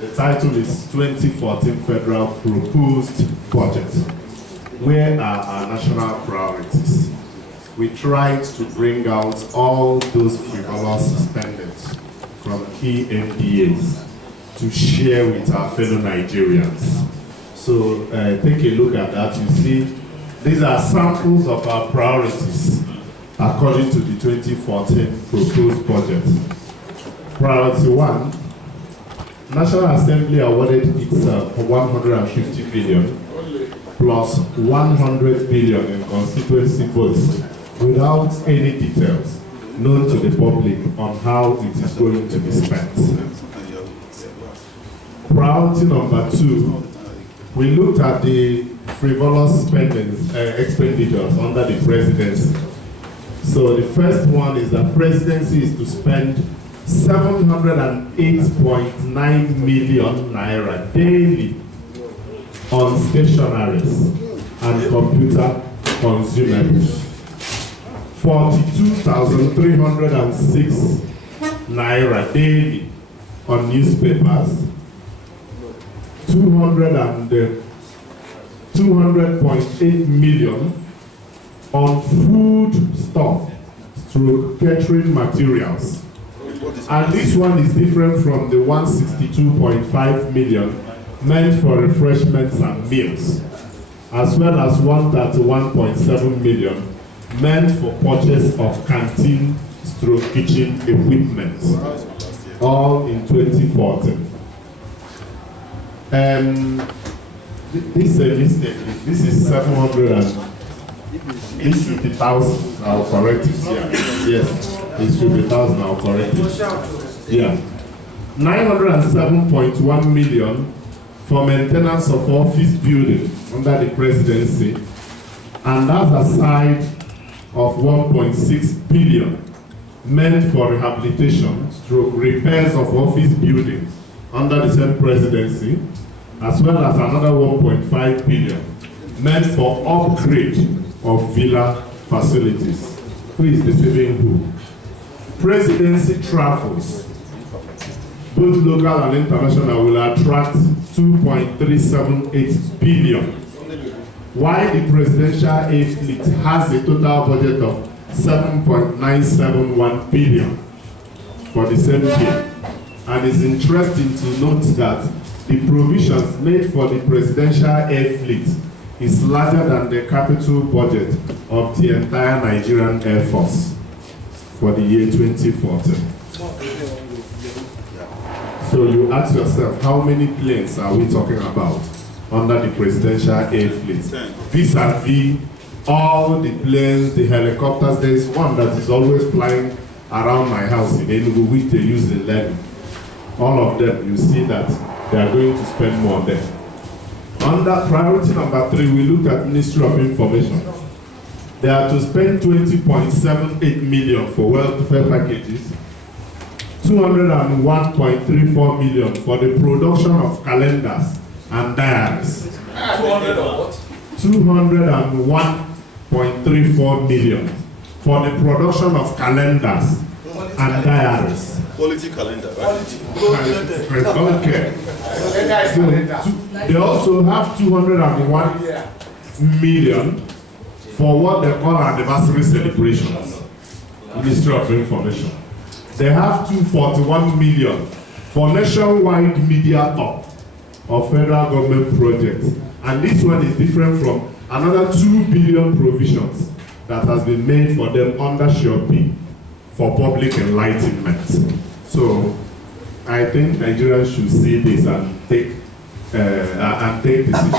The title is 2014 Federal Proposed Budget. Where are our national priorities? We tried to bring out all those frivolous spendings from key MDAs to share with our fellow Nigerians. So take a look at that. You see, these are samples of our priorities according to the 2014 proposed budget. Priority 1, National Assembly awarded itself 150 billion plus 100 billion in constituency votes without any details known to the public on how it is going to be spent. Priority number 2, we looked at the frivolous expenditures under the presidency. So the first one is that presidency is to spend 708.9 million naira daily on stationaries and computer consumables. 42,306 naira daily on newspapers. 200.8 million on food stuff through catering materials. And this one is different from the 162.5 million meant for refreshments and meals, as well as 131.7 million meant for purchase of canteen through kitchen equipment, all in 2014. This is a mistake. This is 780,000. I'll correct it here. Yes, it should be 1,000. I'll correct it. Yeah. 907.1 million for maintenance of office building under the presidency, and that's aside of 1.6 billion meant for rehabilitation through repairs of office buildings under the same presidency, as well as another 1.5 billion meant for upgrade of villa facilities. Who is deceiving who? Presidency travels, both local and international, will attract 2.378 billion, while the presidential aid fleet has a total budget of 7.971 billion for the same year. And it's interesting to note that the provisions made for the presidential air fleet is larger than the capital budget of the entire Nigerian Air Force for the year 2014. So you ask yourself, how many planes are we talking about under the presidential air fleet? Vis-a-vis all the planes, the helicopters. There is one that is always flying around my house in Enugu, which they use in learning. All of them, you see that they are going to spend more there. Under priority number 3, we looked at Ministry of Information. They are to spend 20.78 million for welfare packages, 201.34 million for the production of calendars and diaries. 201.34 million for the production of calendars and diaries. Quality calendar, right? Okay. So, they also have 201 million for what they call anniversary celebrations. Ministry of Information. They have 241 million for nationwide media talk of federal government projects. And this one is different from another 2 billion provisions that has been made for them under SHOP for public enlightenment. So I think Nigerians should see this and take decision.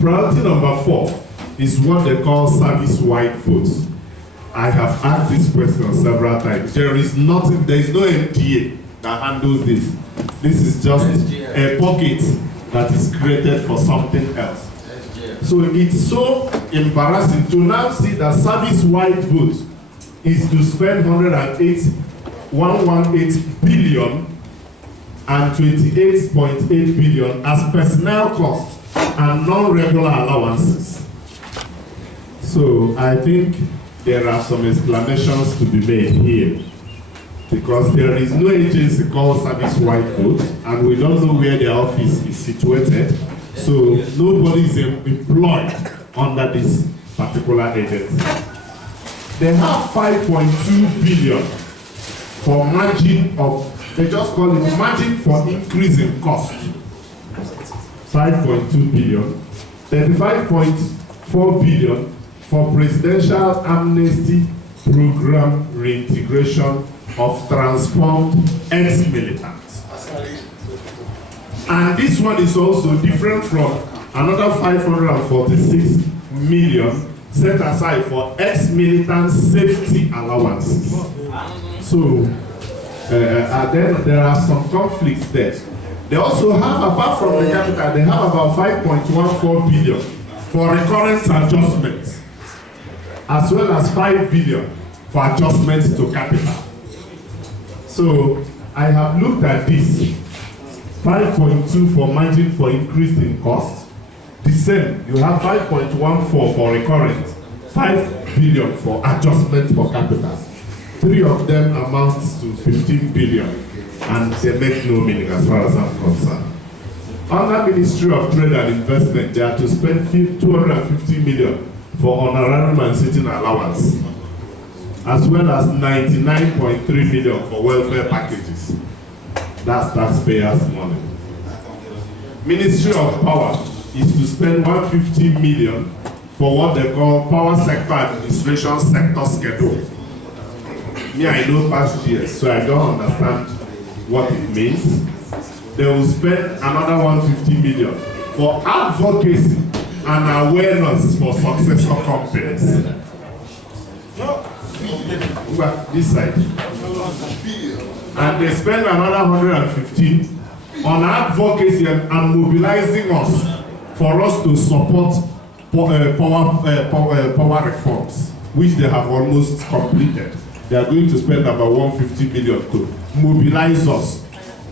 Priority number 4 is what they call service-wide votes. I have asked this question several times. There is no MTA that handles this. This is just a pocket that is created for something else. So it's so embarrassing to now see that service-wide vote is to spend 118 billion and 28.8 billion as personnel costs and non-regular allowances. So I think there are some explanations to be made here. because there is no agency called Service White Coat, and we don't know where their office is situated, so nobody is employed under this particular agency. They have 5.2 billion for margin of, they just call it margin for increase in cost. 5.2 billion. 35.4 billion for presidential amnesty program reintegration of transformed ex-militants. And this one is also different from another 546 million set aside for ex-militant safety allowances. So then there are some conflicts there. They also have, apart from the capital, they have about 5.14 billion for recurrent adjustments, as well as 5 billion for adjustments to capital. So I have looked at this. 5.2 for margin for increase in cost. The same, you have 5.14 for recurrent, 5 billion for adjustment for capital. 3 of them amounts to 15 billion, and they make no meaning as far as I'm concerned. Under Ministry of Trade and Investment, they are to spend 250 million for honorarium and sitting allowance, as well as 99.3 million for welfare packages. That's taxpayers' money. Ministry of Power is to spend 150 million for what they call Power Sector Administration Sector Schedule. Me, I know past years, so I don't understand what it means. They will spend another 150 million for advocacy and awareness for successor companies. This side. And they spend another 115 on advocacy and mobilizing us for us to support power reforms, which they have almost completed. They are going to spend about 150 million to mobilize us,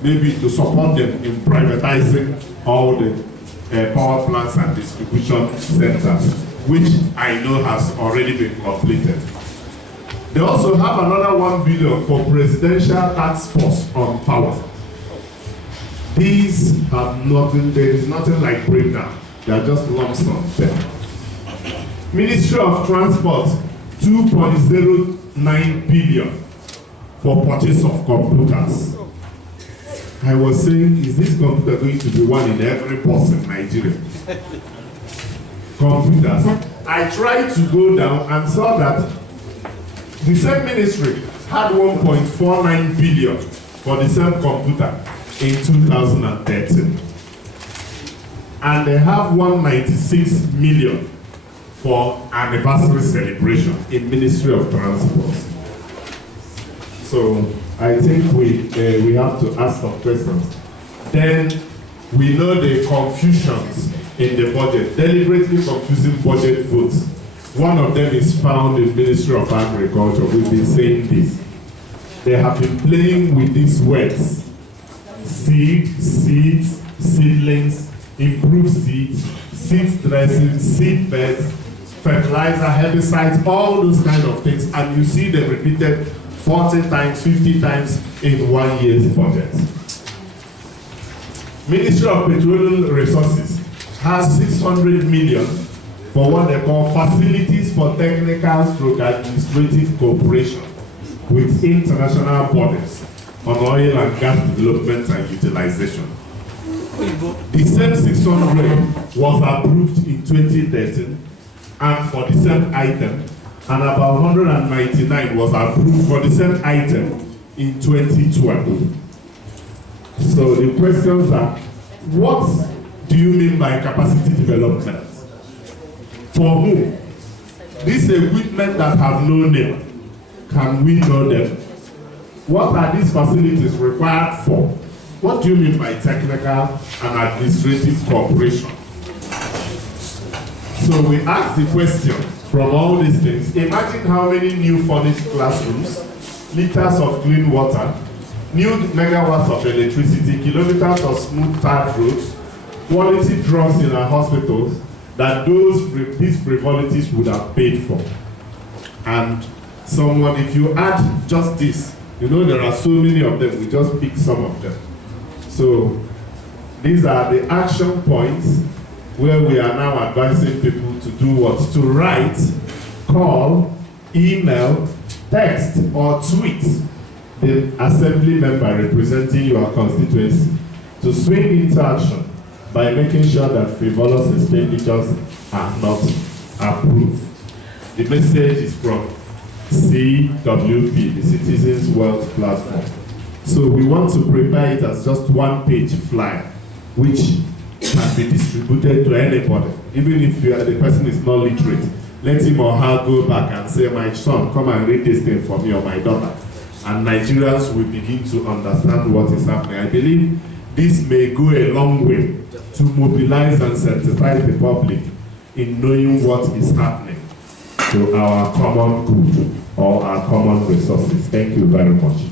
maybe to support them in privatizing all the power plants and distribution centers, which I know has already been completed. They also have another 1 billion for presidential task force on power. These have nothing, there is nothing like breakdown. They are just lump sums there. Ministry of Transport, 2.09 billion for purchase of computers. I was saying, is this computer going to be one in every person in Nigeria? Computers. I tried to go down and saw that the same ministry had 1.49 billion for the same computer in 2013. And they have 196 million for anniversary celebration in Ministry of Transport. So I think we have to ask some questions. Then we know the confusions in the budget, deliberately confusing budget votes. One of them is found in Ministry of Agriculture. We've been saying this. They have been playing with these words: seed, seeds, seedlings, improved seeds, seed dressing, seed beds, fertilizer, herbicides, all those kind of things, and you see them repeated 40 times, 50 times in 1 year's budget. Ministry of Petroleum Resources has 600 million for what they call facilities for technical / administrative cooperation with international bodies on oil and gas development and utilization. The same 600 was approved in 2013 and for the same item, and about 199 was approved for the same item in 2012. So the questions are, what do you mean by capacity development? For whom? These equipment that have no name, can we know them? What are these facilities required for? What do you mean by technical and administrative cooperation? So we ask the question from all these things. Imagine how many new furnished classrooms, liters of clean water, new megawatts of electricity, kilometers of smooth tarred roads, quality drugs in our hospitals that these frivolities would have paid for. And someone, if you add just this, You know, there are so many of them, we just pick some of them. So these are the action points where we are now advising people to do what? To write, call, email, text, or tweet the assembly member representing your constituency to swing into action by making sure that frivolous expenditures are not approved. The message is from CWP, the Citizens Wealth Platform. So we want to prepare it as just one-page flyer, which can be distributed to anybody, even if the person is not literate. Let him or her go back and say, my son, come and read this thing for me, or my daughter. And Nigerians will begin to understand what is happening. I believe this may go a long way to mobilize and sensitize the public in knowing what is happening to our common good or our common resources. Thank you very much.